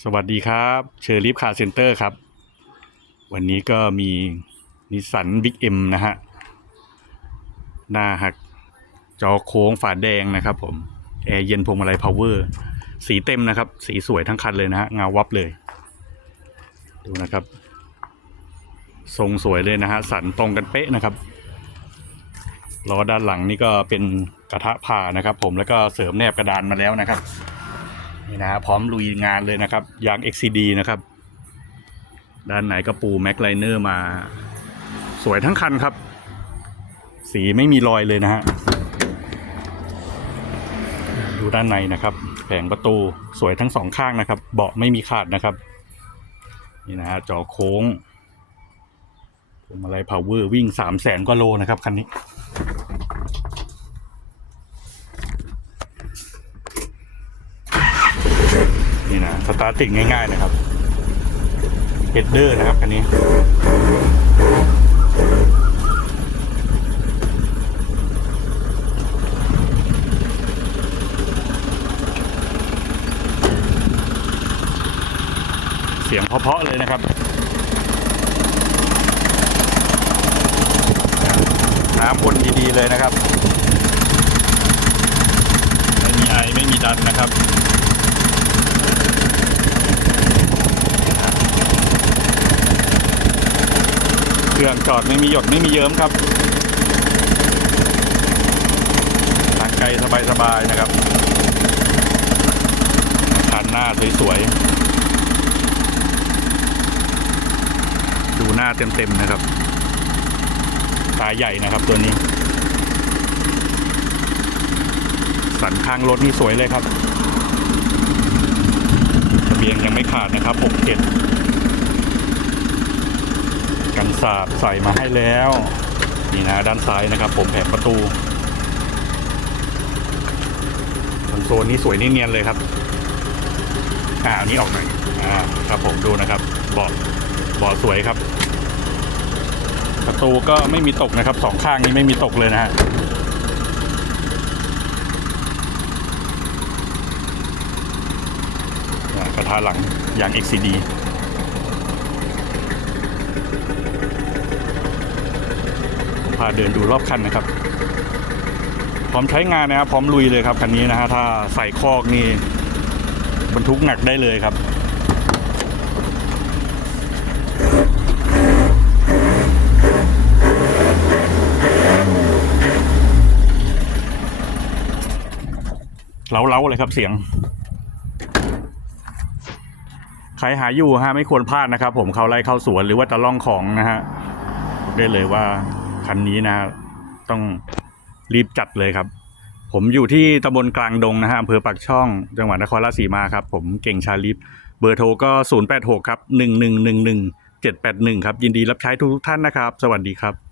สวัสดีครับเชอร์ลิฟคาร์เซ็นเตอร์ครับ วันนี้ก็มีนิสสันบิ๊กเอ็มนะฮะ หน้าหักจอโค้งฝาแดงนะครับผม แอร์เย็นพวงมาลัยพาวเวอร์ สีเต็มนะครับ สีสวยทั้งคันเลยนะฮะ เงาวับเลย ดูนะครับ ทรงสวยเลยนะฮะ สันตรงกันเป๊ะนะครับล้อด้านหลังนี่ก็เป็นกระทะผ่านะครับ ผมแล้วก็เสริมแนบกระดานมาแล้วนะครับ นี่นะพร้อมลุยงานเลยนะครับยาง XCD นะครับ ด้านไหนก็ปูแม็กไลเนอร์มา สวยทั้งคันครับ สีไม่มีรอยเลยนะฮะดูด้านในนะครับแผงประตูสวยทั้งสองข้างนะครับ เบาะไม่มีขาดนะครับ นี่นะฮะจอโค้งพวงมาลัยพาวเวอร์วิ่งสามแสนกว่าโลนะครับคันนี้ นะสตาร์ติดง่ายๆนะครับเฮดเดอร์นะครับคันนี้เสียงเพาะๆเลยนะครับ น้ำวนดีๆเลยนะครับ ไม่มีไอไม่มีดันนะครับ เค รื่องจอดไม่มีหยดไม่มีเยิ้มครับทางไกลสบายๆนะครับคันหน้าสวยๆ ดูหน้าเต็มๆนะครับ ตาใหญ่นะครับตัวนี้ สันข้างรถนี่สวยเลยครับทะเบียนยังไม่ขาดนะครับ 6 7 กันศาสตร์ใส่มาให้แล้ว นี่นะด้านซ้ายนะครับ ผมแผงประตูคอนโซลนี้สวยนี่เนียนเลยครับอ่าอันนี้ออกหน่อยอ่าครับผมดูนะครับเบาะเบาะสวยครับ ประตูก็ไม่มีตกนะครับสองข้างนี้ไม่มีตกเลยนะฮะกระทะหลังอย่าง XCD าเดินดูรอบคันนะครับ พร้อมใช้งานนะครับ พร้อมลุยเลยครับคันนี้นะฮะถ้าใส่คอกนี่บรรทุกหนักได้เลยครับเล้าๆเลยครับเสียง ใครหาอยู่ฮะไม่ควรพลาดนะครับ ผมเขาไล่เข้าสวนหรือว่าตะล่องของนะฮะ ได้เลยว่า คันนี้นะต้องรีบจัดเลยครับ ผมอยู่ที่ตำบลกลางดงนะฮะอำเภอปากช่อง จังหวัดนครราชสีมาครับ ผมเก่งชาลิฟเบอร์โทรก็ 086 ครับ 1111 781 ครับ ยินดีรับใช้ทุกท่านนะครับ สวัสดีครับ